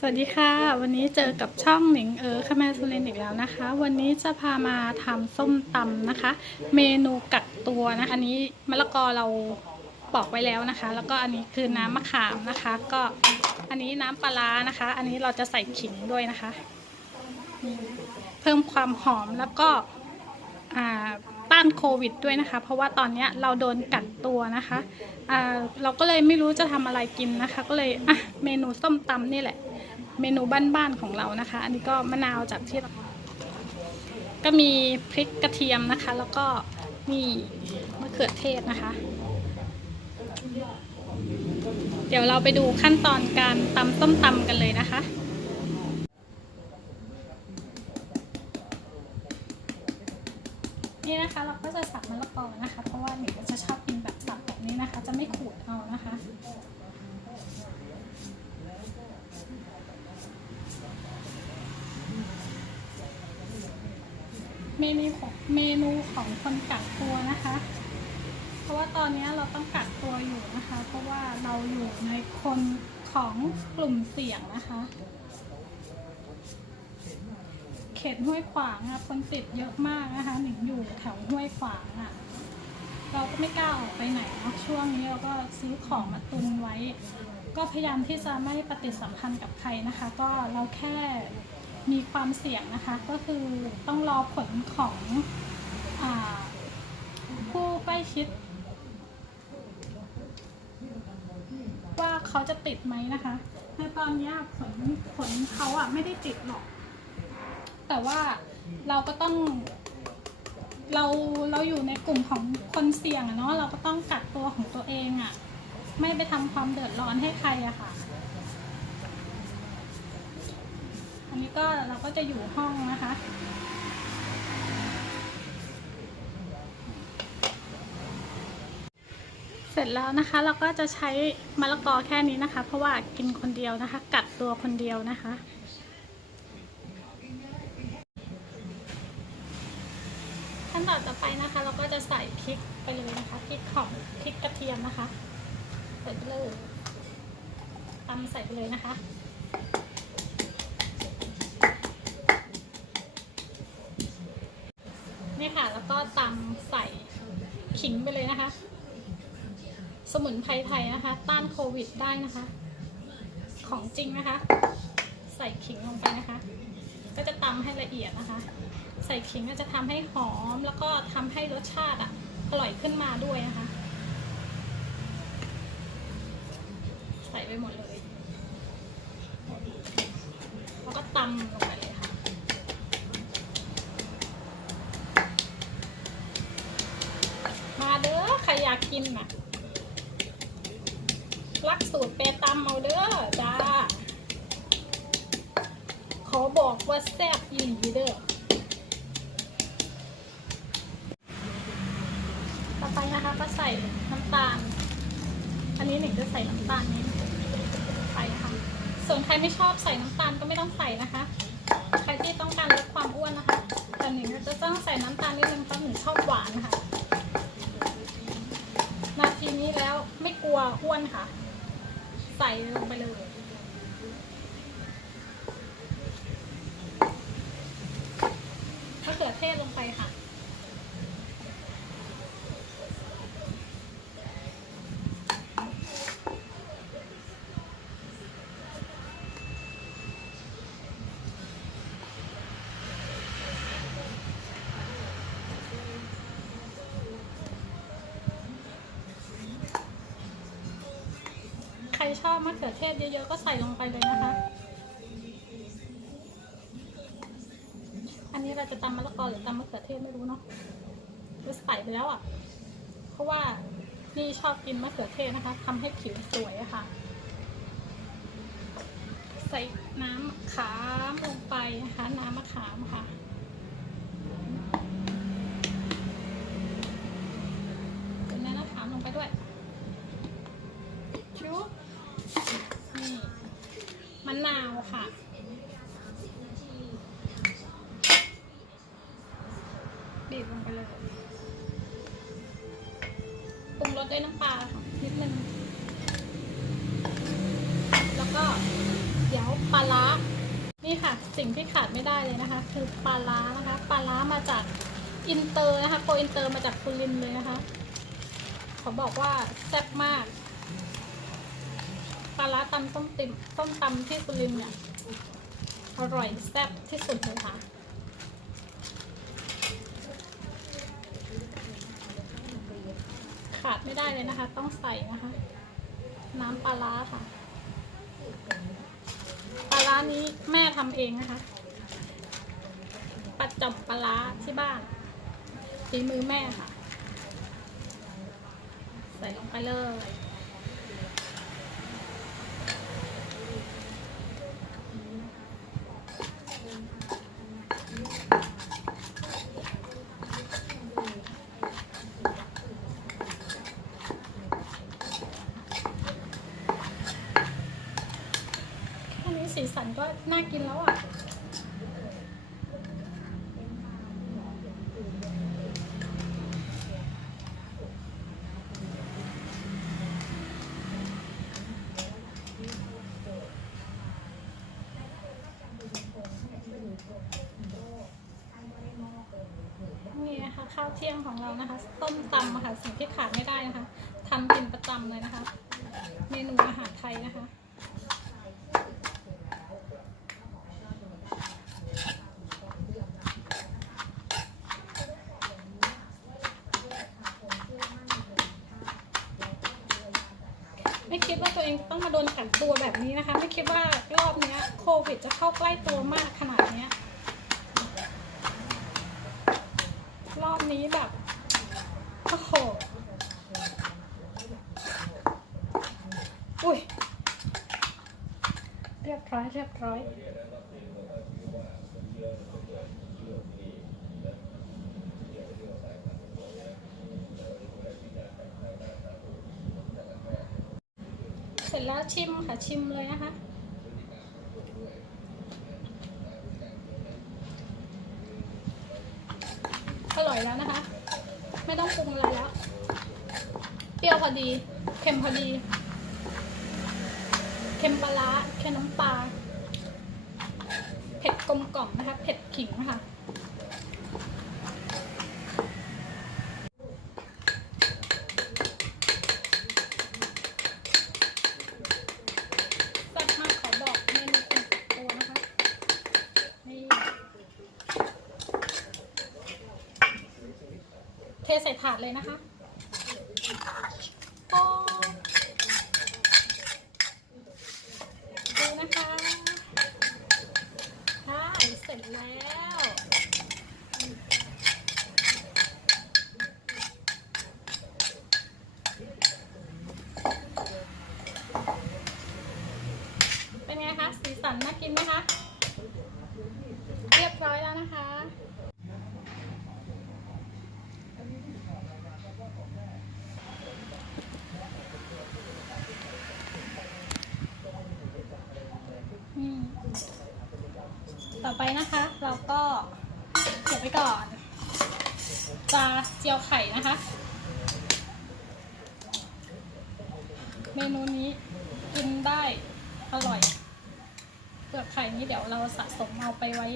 สวัสดีค่ะ วันนี้เจอกับช่องหนิงเออคาแมสุรินอีกแล้วนะคะ วันนี้จะพามาทำส้มตำนะคะ เมนูกักตัวนะอันนี้มะละกอเราปอกไว้แล้วนะคะ แล้วก็อันนี้คือน้ำมะขามนะคะ ก็อันนี้น้ำปลาร้านะคะ อันนี้เราจะใส่ขิงด้วยนะคะ เพิ่มความหอมแล้วก็อ่าต้านโควิดด้วยนะคะ เพราะว่าตอนนี้เราโดนกักตัวนะคะอ่าเราก็เลยไม่รู้จะทำอะไรกินนะคะ ก็เลยอะเมนูส้มตำนี่แหละ เมนูบ้านๆของเรานะคะ อันนี้ก็มะนาวจากที่เราก็มีพริกกระเทียมนะคะ แล้วก็มีมะเขือเทศนะคะ เดี๋ยวเราไปดูขั้นตอนการตำส้มตำกันเลยนะคะนี่นะคะเราก็จะสับมะละกอนะคะ เพราะว่าหนูก็จะชอบกินแบบสับแบบนี้นะคะ จะไม่ขูดเอานะคะ เมนูของเมนูของคนกักตัวนะคะ เพราะว่าตอนนี้เราต้องกักตัวอยู่นะคะ เพราะว่าเราอยู่ในคนของกลุ่มเสี่ยงนะคะ เขตห้วยขวางอะคนติดเยอะมากนะคะ หนิงอยู่แถวห้วยขวางอะเราก็ไม่กล้าออกไปไหนเนาะช่วงนี้เราก็ซื้อของมาตุนไว้ ก็พยายามที่จะไม่ปฏิสัมพันธ์กับใครนะคะ ก็เราแค่ มีความเสี่ยงนะคะก็คือต้องรอผลของอผู้ใกล้ชิด ว่าเขาจะติดไหมนะคะในตอนนี้ผลผลเขาอะไม่ได้ติดหรอก แต่ว่าเราก็ต้องเราเราอยู่ในกลุ่มของคนเสี่ยงอะเนาะเราก็ต้องกักตัวของตัวเองอะไม่ไปทำความเดือดร้อนให้ใครอะค่ะ อั นี้ก็เราก็จะอยู่ห้องนะคะ เสร็จแล้วนะคะเราก็จะใช้มะละกอแค่นี้นะคะ เพราะว่ากินคนเดียวนะคะ กัดตัวคนเดียวนะคะขั้นตอนต่อไปนะคะ เราก็จะใส่พริกไปเลยนะคะพริกของพริกกระเทียมนะคะใส่ไปเลยตำใส่ไปเลยนะคะ นี่ค่ะ แล้วก็ตำใส่ขิงไปเลยนะคะ สมุนไพรไทยนะคะ ต้านโควิดได้นะคะ ของจริงนะคะ ใส่ขิงลงไปนะคะ ก็จะตำให้ละเอียดนะคะ ใส่ขิงก็จะทำให้หอม แล้วก็ทำให้รสชาติอะอร่อยขึ้นมาด้วยนะคะ ใส่ไปหมดเลย แล้วก็ตำลงไปเลยค่ะ มาเด้อใครอยากกินน่ะ รั กสูตรเปตำเอาเด้อจ้า ขอบอกว่าแซ่บอีหลีเด้อ ต่อไปนะคะก็ใส่น้ำตาล อันนี้หนึ่งจะใส่น้ำตาลนี้ไปค่ะ ส่วนใครไม่ชอบใส่น้ำตาลก็ไม่ต้องใส่นะคะ ใครที่ต้องการลดความอ้วนนะคะ แต่หนึ่งจะต้องใส่น้ำตาลนิดนึงเพราะหนึ่งชอบหวานนะคะนาทีนี้แล้วไม่กลัวอ้วนค่ะ ใส่ลงไปเลย ชอบมะเขือเทศเยอะๆก็ใส่ลงไปเลยนะคะ อันนี้เราจะตำมะละกอหรือตำมะเขือเทศไม่รู้เนาะจะใส่ไปแล้วอะ เพราะว่านี่ชอบกินมะเขือเทศนะคะทำให้ผิวสวยอะค่ะ ใส่น้ำมะขามลงไปนะคะ น้ำมะขามค่ะ เป็นน้ำมะขามลงไปด้วยชุบนี่มะนาว ค่ะ บีบลงไปเลยปรุงรสด้วยน้ำปลาค่ะนิดนึง แล้วก็เดี๋ยวปลาร้านี่ค่ะ สิ่งที่ขาดไม่ได้เลยนะคะ คือปลาร้านะคะ ปลาร้ามาจากอินเตอร์นะคะโกอินเตอร์มาจากสุรินเลยนะคะเขาบอกว่าแซ่บมาก ปลาร้าตำส้มติ่มส้มตำที่สุรินทร์เนี่ยอร่อยแซ่บที่สุดเลยค่ะขาดไม่ได้เลยนะคะ ต้องใส่นะคะ น้ำปลาร้าค่ะ ปลาร้านี้แม่ทำเองนะคะประจบปลาร้าที่บ้านฝีมือแม่ค่ะ ใส่ลงไปเลย แค่นี้สีสันก็น่ากินแล้วอะนี่นะคะข้าวเที่ยงของเรานะคะ ต้มตำค่ะสิ่งที่ขาดไม่ได้นะคะทำกินประจำเลยนะคะ เมนูอาหารไทยนะคะ ไม่คิดว่าตัวเองต้องมาโดนกักตัวแบบนี้นะคะ ไม่คิดว่ารอบเนี้ยโควิดจะเข้าใกล้ตัวมากขนาดเนี้ย รอบนี้แบบโอ้โหอุ้ยเรียบร้อยเรียบร้อย สร็จแล้วชิมค่ะชิมเลยนะคะ อร่อยแล้วนะคะ ไม่ต้องปรุงอะไรแล้ว เปรี้ยวพอดี เค็มพอดี เค็มปลาร้าเค็มน้ำปลา เผ็ดกลมกล่อมนะคะ เผ็ดขิงค่ะ แซ่บมากขอบอกเมนูเป็นตัวนะคะ นี่ เทใส่ถาดเลยนะคะโอ้ดูนะคะใช่เสร็จแล้ว เป็นไงคะ สีสันน่ากินไหมคะ เรียบร้อยแล้วนะคะ อืมต่อ ไปนะคะ เราก็เก็บไว้ก่อน จะเจียวไข่นะคะ เมนูนี้กินได้อร่อยเปลือกไข่นี้เดี๋ยวเราสะสมเอาไปไว้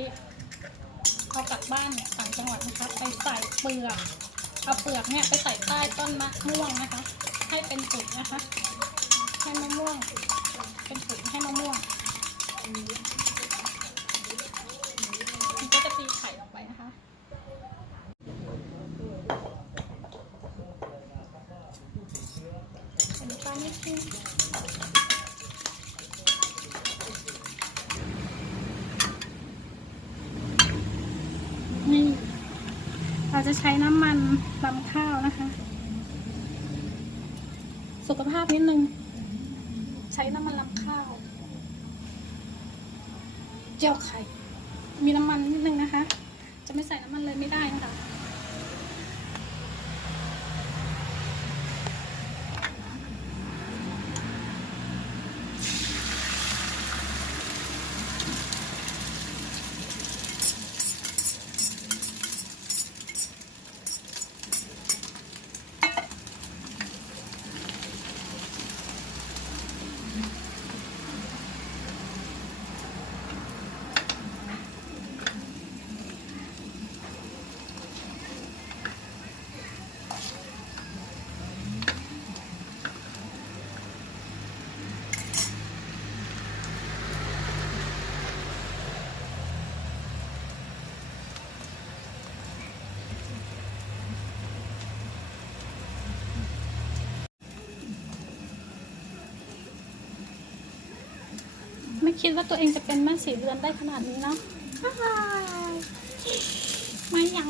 เอากลับบ้านเนี่ยต่างจังหวัดนะคะ ไปใส่เปลือกเอาเปลือกเนี่ยไปใส่ใต้ต้นมะม่วงนะคะ ให้เป็นปุ๋ยนะคะ ให้มะม่วง เป็นปุ๋ยให้มะม่วง มันก็จะตีไข่ออกไปนะคะ ใส่ นิดนึงนี่เราจะใช้น้ำมันลำข้าวนะคะ สุขภาพนิดนึง ใช้น้ำมันลำข้าวเจียวไข่ มีน้ำมันนิดนึงนะ ไม่คิดว่าตัวเองจะเป็นแม่สีเรือนได้ขนาดนี้เนาะไม่ยัง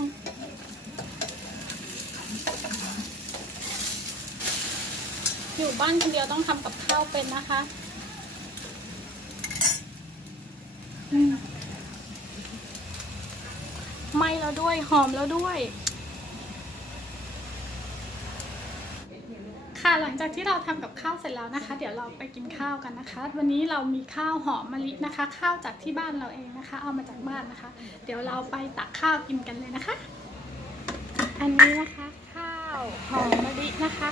อยู่บ้านคนเดียวต้องทำกับข้าวเป็นนะคะไหม้แล้วด้วยหอมแล้วด้วย ค่ะหลัง จากที่เราทำกับข้าวเสร็จแล้วนะคะ เดี๋ยวเราไปกินข้าวกันนะคะ วันนี้เรามีข้าวหอมมะลินะคะ ข้าวจากที่บ้านเราเองนะคะ เอามาจากบ้านนะคะ เดี๋ยวเราไปตักข้าวกินกันเลยนะคะ อันนี้นะคะ ข้าวหอมมะลินะคะ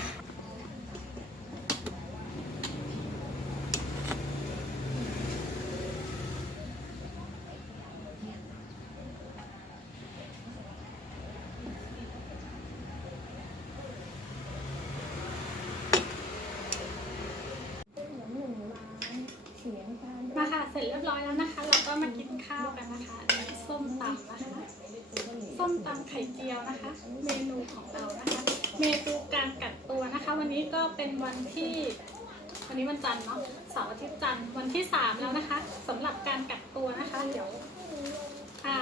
มาค่ะเสร็จเรียบร้อยแล้วนะคะ เราก็มากินข้าวกันนะคะอันนี้ส้มตำนะคะ ส้มตำไข่เจียวนะคะ เมนูของเรานะคะ เมนูการกัดตัวนะคะ วันนี้ก็ เป็นวันที่วันนี้วันจันทร์เนาะเสาร์อาทิตย์จันทร์วันที่สามแล้วนะคะสำหรับการกัดตัวนะคะ เดี๋ยวอ่า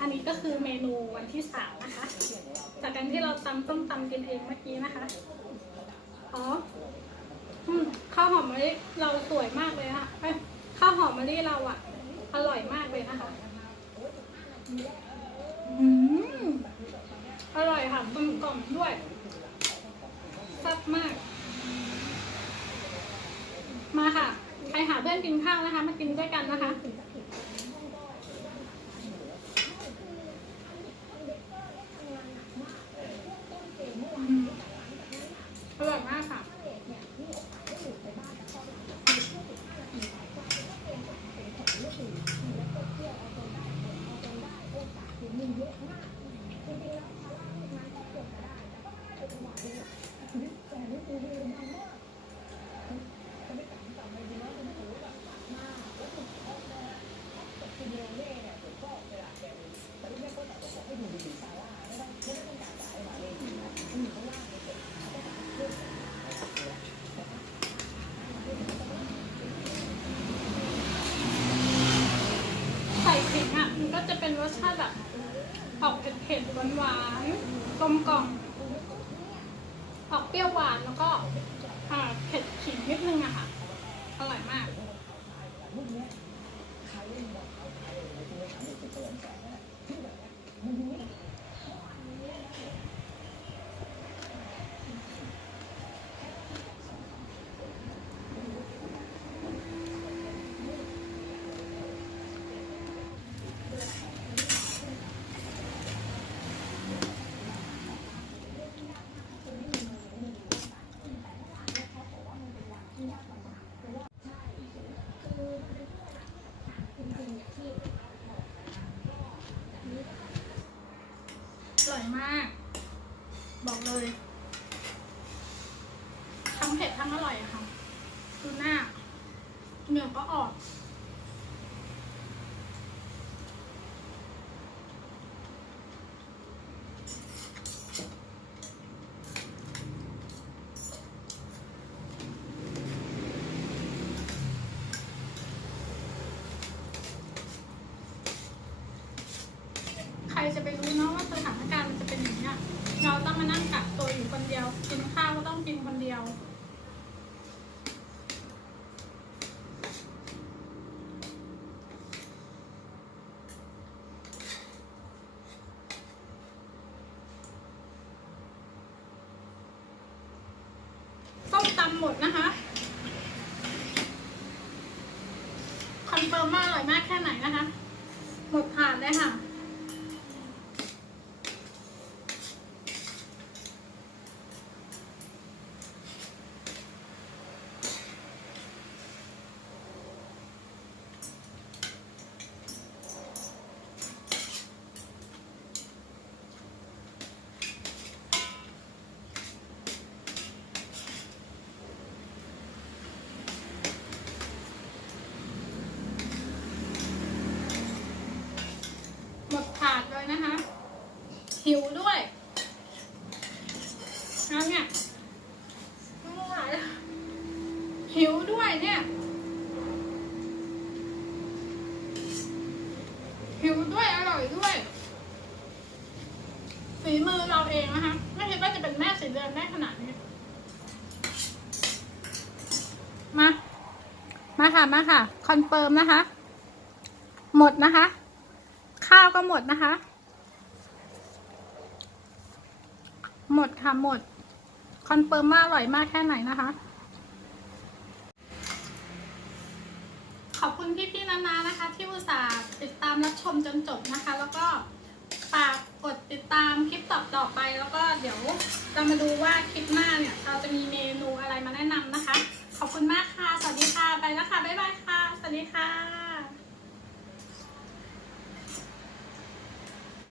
อันนี้ก็คือเมนูวันที่สามนะคะ จากการที่เราตำต้มตำกินเองเมื่อกี้นะคะอ๋อืมข้าวหอมมะลิเราสวยมากเลยนะเอ้ข้าวหอมมะลิเราอะอร่อยมากเลยนะคะอืมอร่อยค่ะกลมกล่อมด้วยแซ่บมาก มาค่ะ ใครหาเพื่อนกินข้าวนะคะ มากินด้วยกันนะคะ อืมอร่อยมากค่ะ ไข่ขิงอะ มันก็จะเป็นรสชาติแบบออกเผ็ดๆหวานๆกลมกล่อมออกเปรี้ยวหวานแล้วก็อ่าเผ็ดขิงนิดนึงอะค่ะ อร่อยมาก อร่อยมาก บอกเลยทั้งเผ็ดทั้งอร่อยอะค่ะดูหน้าเหนือก็ออกใครจะไปรู้ เราต้องมานั่งกักตัวอยู่คนเดียว กินข้าวก็ต้องกินคนเดียว ส้มตำหมดนะคะคอนเฟิร์มว่าอร่อยมากแค่ไหนนะคะ หมดผ่านเลยค่ะ หมดถาดเลยนะคะ หิวด้วยแล้วเนี่ยไม่ไหวแล้วหิวด้วยเนี่ย หิวด้วยอร่อยด้วย ฝีมือเราเองนะคะ ไม่คิดว่าจะเป็นแม่สีเดือนได้ขนาดนี้ มา มาค่ะ มาค่ะ คอนเฟิร์มนะคะ หมดนะคะ ข้าวก็หมดนะคะ หมดค่ะหมด คอนเฟิร์มว่าอร่อยมากแค่ไหนนะคะ ขอบคุณพี่ๆนานานะคะ ที่อุตส่าห์ติดตามรับชมจนจบนะคะ แล้วก็ฝากกดติดตามคลิปต่อต่อๆไป แล้วก็เดี๋ยวเรามาดูว่าคลิปหน้าเนี่ย เราจะมีเมนูอะไรมาแนะนำนะคะ ขอบคุณมากค่ะ สวัสดีค่ะ ไปแล้วค่ะ บ๊ายบายค่ะ สวัสดีค่ะ